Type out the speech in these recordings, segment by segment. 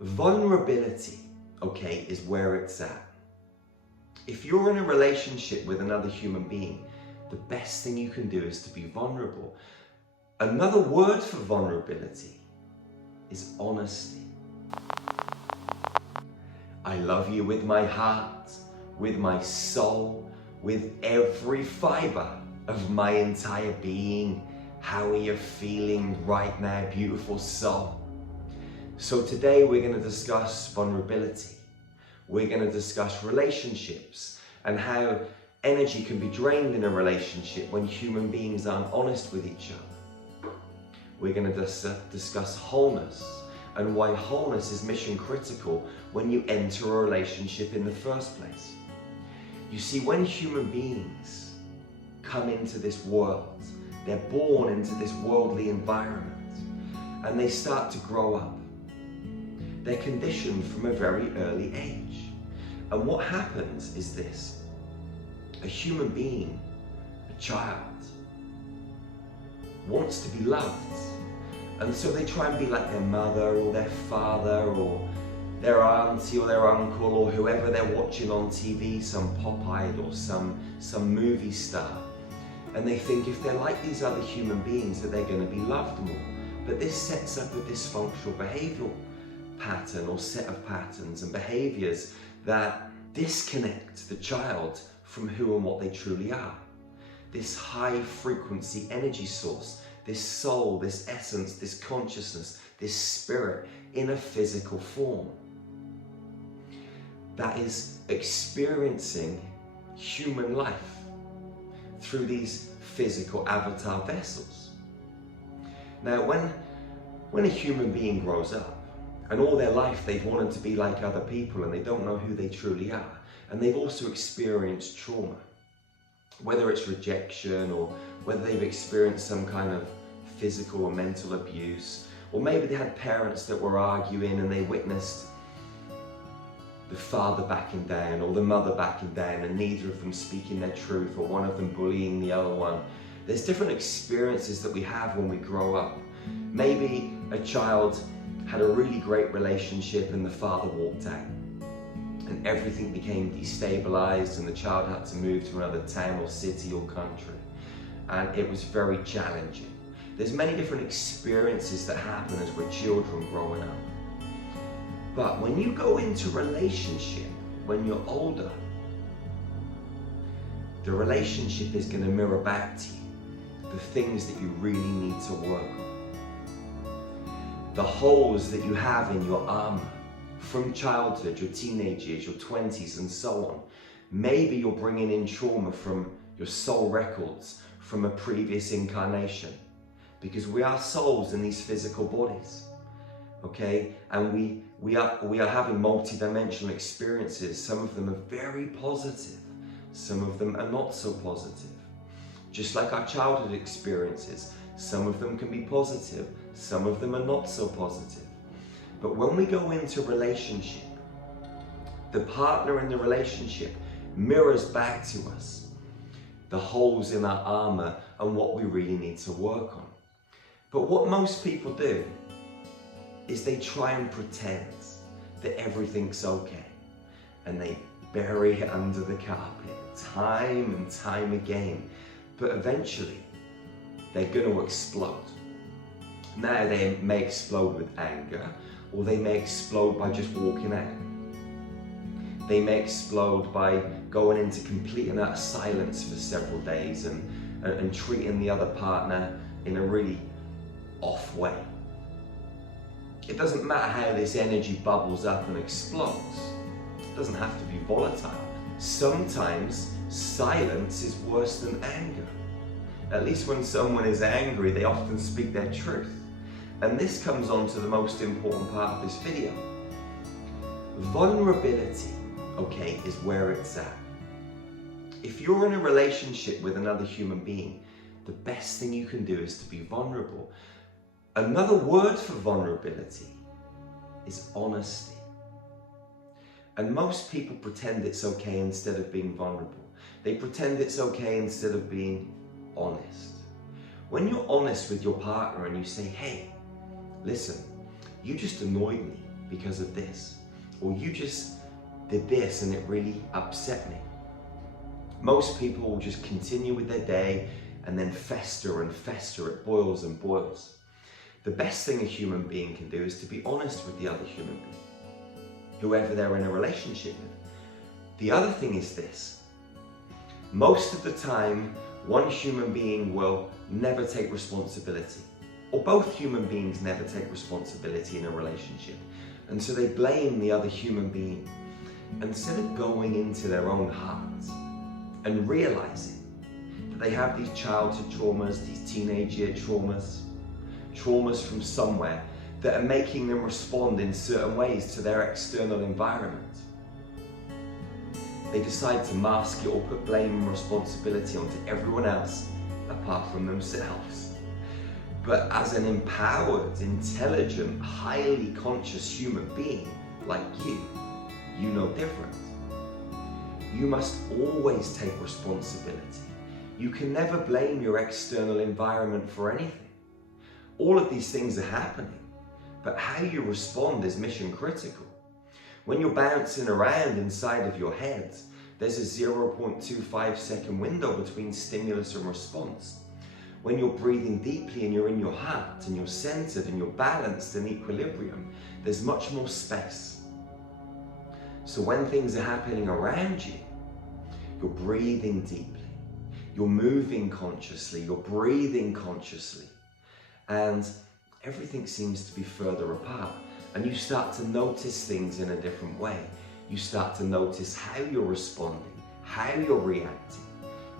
Vulnerability, okay, is where it's at. If you're in a relationship with another human being, the best thing you can do is to be vulnerable. Another word for vulnerability is honesty. I love you with my heart, with my soul, with every fiber of my entire being. How are you feeling right now, beautiful soul? So today we're going to discuss vulnerability. We're going to discuss relationships and how energy can be drained in a relationship when human beings aren't honest with each other. We're going to discuss wholeness and why wholeness is mission critical when you enter a relationship in the first place. You see, when human beings come into this world, they're born into this worldly environment and they start to grow up. They're conditioned from a very early age. And what happens is this: a human being, a child, wants to be loved. And so they try and be like their mother or their father or their auntie or their uncle or whoever they're watching on TV, some pop idol, some movie star. And they think if they're like these other human beings that they're going to be loved more. But this sets up a dysfunctional behavioral pattern or set of patterns and behaviors that disconnect the child from who and what they truly are. This high frequency energy source, this soul, this essence, this consciousness, this spirit in a physical form that is experiencing human life through these physical avatar vessels. Now, when a human being grows up, and all their life they've wanted to be like other people and they don't know who they truly are, and they've also experienced trauma, whether it's rejection or whether they've experienced some kind of physical or mental abuse, or maybe they had parents that were arguing and they witnessed the father backing down or the mother backing down and neither of them speaking their truth, or one of them bullying the other one. There's different experiences that we have when we grow up. Maybe a child had a really great relationship and the father walked out and everything became destabilized and the child had to move to another town or city or country, and it was very challenging. There's many different experiences that happen as we're children growing up. But when you go into relationship, when you're older, the relationship is going to mirror back to you the things that you really need to work on. The holes that you have in your armor from childhood, your teenage years, your 20s and so on. Maybe you're bringing in trauma from your soul records from a previous incarnation, because we are souls in these physical bodies, okay? And we are having multi-dimensional experiences. Some of them are very positive, some of them are not so positive. Just like our childhood experiences, some of them can be positive, some of them are not so positive. But when we go into relationship, the partner in the relationship mirrors back to us the holes in our armor and what we really need to work on. But what most people do is they try and pretend that everything's okay, and they bury it under the carpet time and time again. But eventually they're going to explode. Now they may explode with anger, or they may explode by just walking out. They may explode by going into complete and utter silence for several days and treating the other partner in a really off way. It doesn't matter how this energy bubbles up and explodes. It doesn't have to be volatile. Sometimes silence is worse than anger. At least when someone is angry, they often speak their truth. And this comes on to the most important part of this video. Vulnerability, okay, is where it's at. If you're in a relationship with another human being, the best thing you can do is to be vulnerable. Another word for vulnerability is honesty. And most people pretend it's okay instead of being vulnerable. They pretend it's okay instead of being honest. When you're honest with your partner and you say, hey, listen, you just annoyed me because of this. Or you just did this and it really upset me. Most people will just continue with their day and then fester and fester. It boils and boils. The best thing a human being can do is to be honest with the other human being, whoever they're in a relationship with. The other thing is this. Most of the time, one human being will never take responsibility, or both human beings never take responsibility in a relationship. And so they blame the other human being. Instead of going into their own hearts and realizing that they have these childhood traumas, these teenage year traumas from somewhere that are making them respond in certain ways to their external environment, they decide to mask it or put blame and responsibility onto everyone else apart from themselves. But as an empowered, intelligent, highly conscious human being like you know different. You must always take responsibility. You can never blame your external environment for anything. All of these things are happening, but how you respond is mission critical. When you're bouncing around inside of your head, there's a 0.25 second window between stimulus and response. When you're breathing deeply and you're in your heart and you're centered and you're balanced and equilibrium, there's much more space. So when things are happening around you, you're breathing deeply, you're moving consciously, you're breathing consciously, and everything seems to be further apart. And you start to notice things in a different way. You start to notice how you're responding, how you're reacting,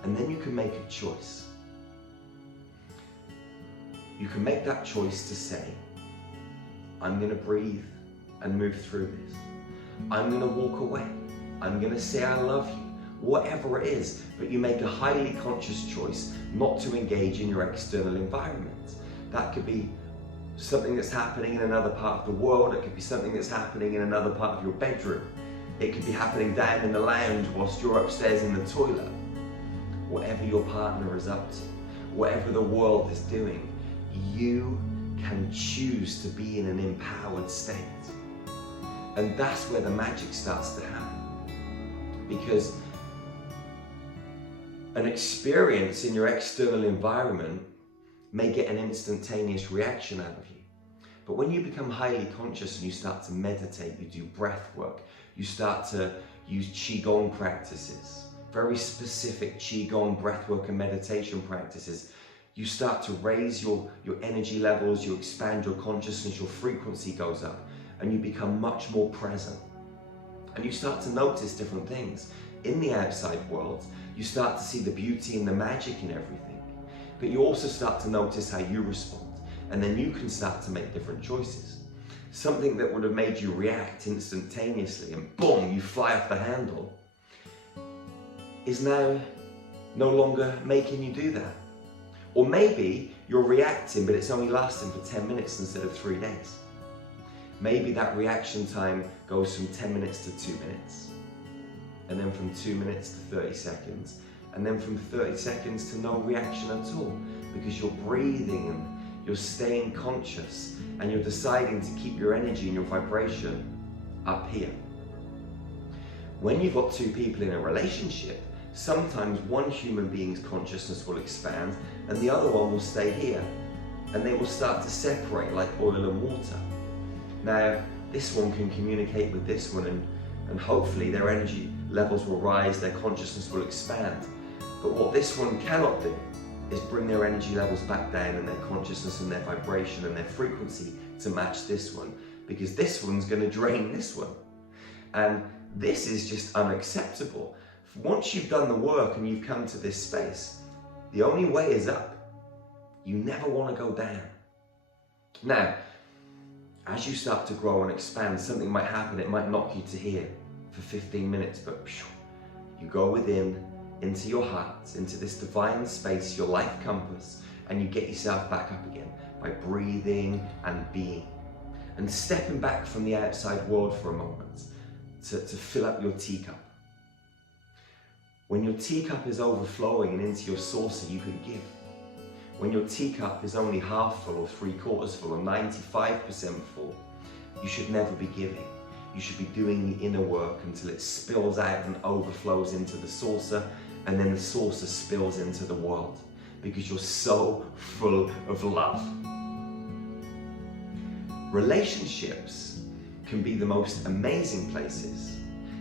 and then you can make a choice. You can make that choice to say, I'm going to breathe and move through this. I'm going to walk away. I'm going to say I love you. Whatever it is, but you make a highly conscious choice not to engage in your external environment. That could be something that's happening in another part of the world. It could be something that's happening in another part of your bedroom. It could be happening down in the lounge whilst you're upstairs in the toilet. Whatever your partner is up to, whatever the world is doing, you can choose to be in an empowered state. And that's where the magic starts to happen. Because an experience in your external environment may get an instantaneous reaction out of you. But when you become highly conscious and you start to meditate, you do breath work, you start to use Qigong practices, very specific Qigong breath work and meditation practices, you start to raise your energy levels, you expand your consciousness, your frequency goes up, and you become much more present. And you start to notice different things. In the outside world, you start to see the beauty and the magic in everything. But you also start to notice how you respond. And then you can start to make different choices. Something that would have made you react instantaneously and boom, you fly off the handle, is now no longer making you do that. Or maybe you're reacting, but it's only lasting for 10 minutes instead of 3 days. Maybe that reaction time goes from 10 minutes to 2 minutes, and then from 2 minutes to 30 seconds, and then from 30 seconds to no reaction at all, because you're breathing and you're staying conscious and you're deciding to keep your energy and your vibration up here. When you've got two people in a relationship, sometimes one human being's consciousness will expand and the other one will stay here, and they will start to separate like oil and water. Now, this one can communicate with this one and hopefully their energy levels will rise, their consciousness will expand. But what this one cannot do is bring their energy levels back down and their consciousness and their vibration and their frequency to match this one, because this one's going to drain this one. And this is just unacceptable. Once you've done the work and you've come to this space, the only way is up. You never want to go down. Now, as you start to grow and expand, something might happen. It might knock you to here for 15 minutes, but you go within, into your heart, into this divine space, your life compass, and you get yourself back up again by breathing and being. And stepping back from the outside world for a moment to fill up your teacup. When your teacup is overflowing and into your saucer, you can give. When your teacup is only half full or 3/4 full or 95% full, You should never be giving. You should be doing the inner work until it spills out and overflows into the saucer, and then the saucer spills into the world, because you're so full of love. Relationships can be the most amazing places,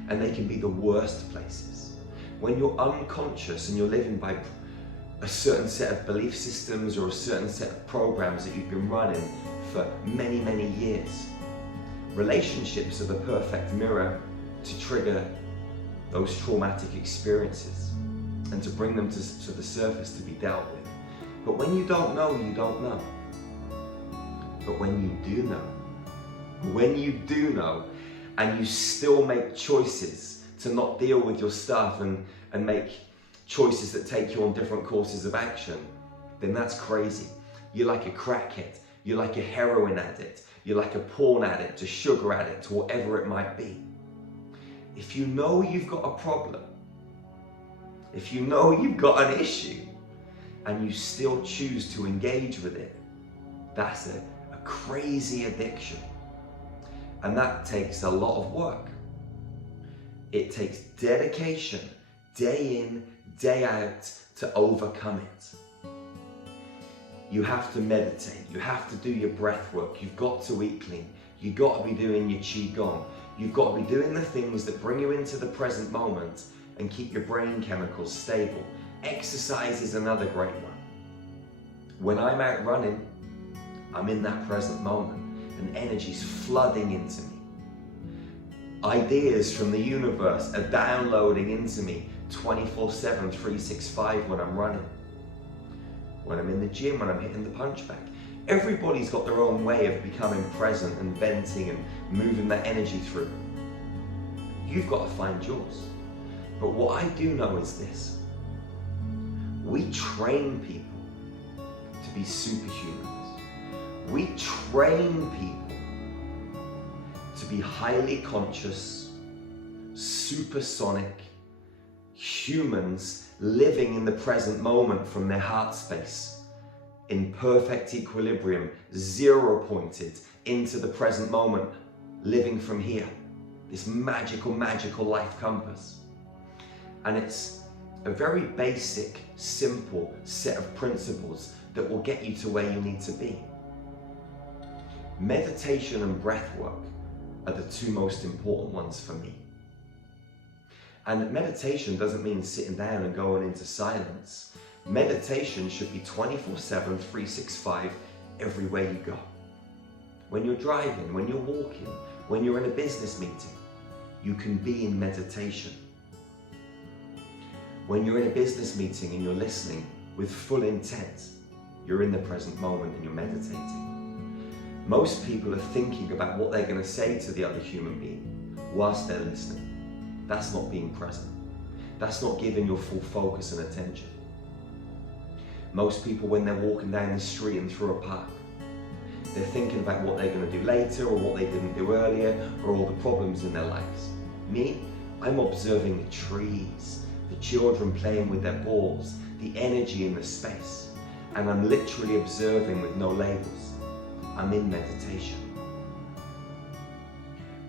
and they can be the worst places. When you're unconscious and you're living by a certain set of belief systems or a certain set of programs that you've been running for many, many years, relationships are the perfect mirror to trigger those traumatic experiences and to bring them to the surface to be dealt with. But when you don't know, you don't know. But when you do know, and you still make choices to not deal with your stuff and make choices that take you on different courses of action, then that's crazy. You're like a crackhead, you're like a heroin addict, you're like a porn addict, a sugar addict, whatever it might be. If you know you've got a problem, if you know you've got an issue, and you still choose to engage with it, that's a crazy addiction. And that takes a lot of work. It takes dedication, day in, day out, to overcome it. You have to meditate, you have to do your breath work, you've got to eat clean, you've got to be doing your qigong, you've got to be doing the things that bring you into the present moment and keep your brain chemicals stable. Exercise is another great one. When I'm out running, I'm in that present moment and energy's flooding into me. Ideas from the universe are downloading into me 24/7, 365 when I'm running. When I'm in the gym, when I'm hitting the punch bag. Everybody's got their own way of becoming present and venting and moving that energy through. You've got to find yours. But what I do know is this. We train people to be superhumans. We train people to be highly conscious, supersonic humans living in the present moment from their heart space, in perfect equilibrium, zero pointed into the present moment, living from here, this magical, magical life compass. And it's a very basic, simple set of principles that will get you to where you need to be. Meditation and breath work are the two most important ones for me. And meditation doesn't mean sitting down and going into silence. Meditation should be 24/7, 365, everywhere you go. When you're driving, when you're walking, when you're in a business meeting, you can be in meditation. When you're in a business meeting and you're listening with full intent, you're in the present moment and you're meditating. Most people are thinking about what they're going to say to the other human being whilst they're listening. That's not being present. That's not giving your full focus and attention. Most people, when they're walking down the street and through a park, they're thinking about what they're going to do later or what they didn't do earlier or all the problems in their lives. Me, I'm observing the trees, the children playing with their balls, the energy in the space, and I'm literally observing with no labels. I'm in meditation.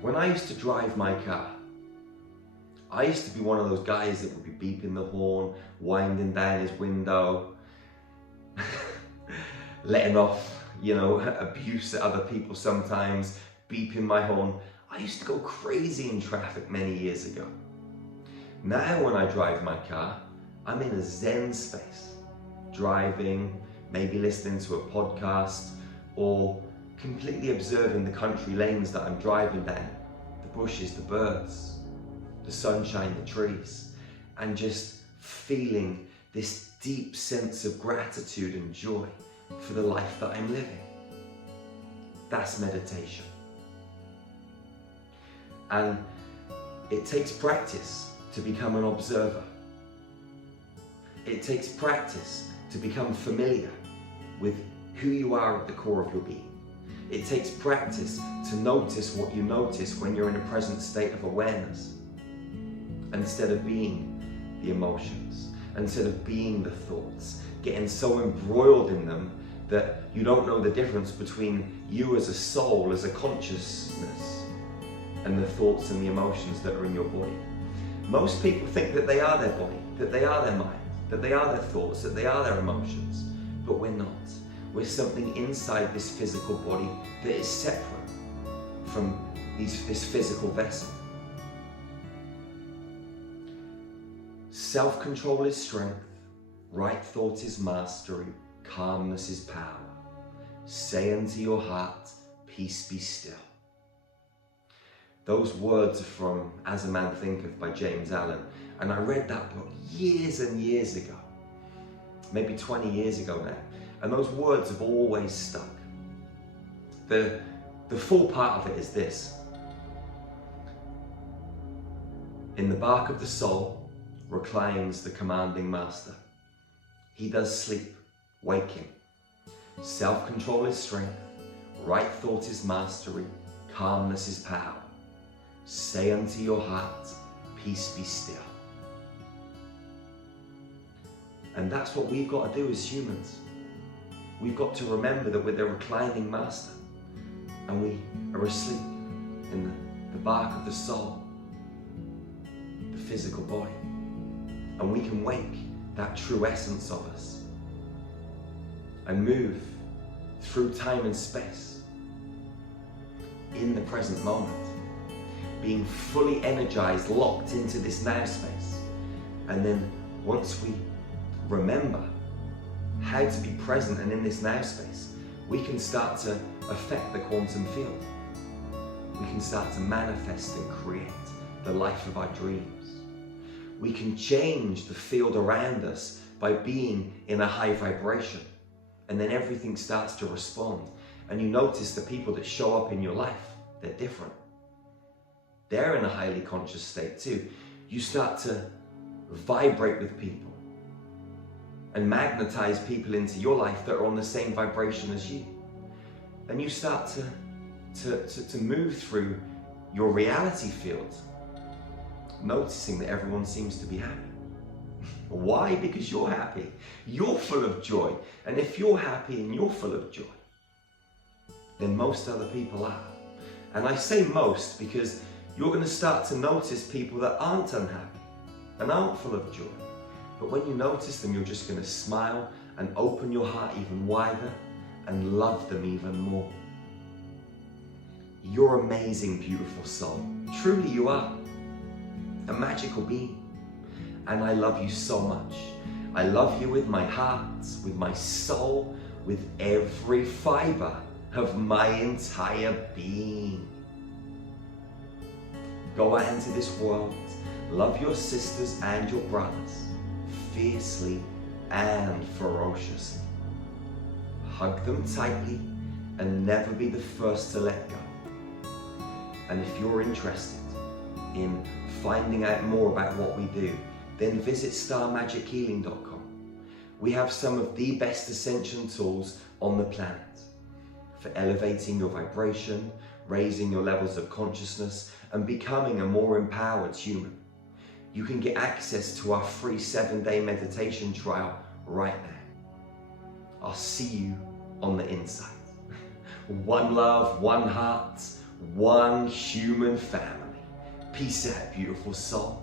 When I used to drive my car, I used to be one of those guys that would be beeping the horn, winding down his window, letting off, abuse at other people sometimes, beeping my horn. I used to go crazy in traffic many years ago. Now when I drive my car, I'm in a Zen space, driving, maybe listening to a podcast, or completely observing the country lanes that I'm driving down, the bushes, the birds, the sunshine, the trees, and just feeling this deep sense of gratitude and joy for the life that I'm living. That's meditation. And it takes practice to become an observer. It takes practice to become familiar with who you are at the core of your being. It takes practice to notice what you notice when you're in a present state of awareness, instead of being the emotions, instead of being the thoughts, getting so embroiled in them that you don't know the difference between you as a soul, as a consciousness, and the thoughts and the emotions that are in your body. Most people think that they are their body, that they are their mind, that they are their thoughts, that they are their emotions, but we're not. We're something inside this physical body that is separate from this physical vessel. Self-control is strength, right thought is mastery, calmness is power. Say unto your heart, peace be still. Those words are from As a Man Thinketh by James Allen, and I read that book years and years ago, maybe 20 years ago now, and those words have always stuck. The full part of it is this: in the bark of the soul reclines the commanding master. He does sleep, waking. Self-control is strength, right thought is mastery, calmness is power. Say unto your heart, peace be still. And that's what we've got to do as humans. We've got to remember that we're the reclining master, and we are asleep in the bark of the soul, the physical body. And we can wake that true essence of us and move through time and space in the present moment, being fully energized, locked into this now space. And then once we remember how to be present and in this now space, we can start to affect the quantum field. We can start to manifest and create the life of our dreams. We can change the field around us by being in a high vibration, and then everything starts to respond. And you notice the people that show up in your life, they're different. They're in a highly conscious state too. You start to vibrate with people and magnetize people into your life that are on the same vibration as you. And you start to move through your reality field, noticing that everyone seems to be happy. Why? Because you're happy. You're full of joy. And if you're happy and you're full of joy, then most other people are. And I say most because you're going to start to notice people that aren't unhappy and aren't full of joy. But when you notice them, you're just going to smile and open your heart even wider and love them even more. You're amazing, beautiful soul. Truly you are. A magical being. And I love you so much. I love you with my heart, with my soul, with every fiber of my entire being. Go out into this world, love your sisters and your brothers, fiercely and ferociously. Hug them tightly and never be the first to let go. And if you're interested in finding out more about what we do, then visit starmagichealing.com. We have some of the best ascension tools on the planet for elevating your vibration, raising your levels of consciousness, and becoming a more empowered human. You can get access to our free 7-day meditation trial right now. I'll see you on the inside. One love, one heart, one human family. Peace out, beautiful soul.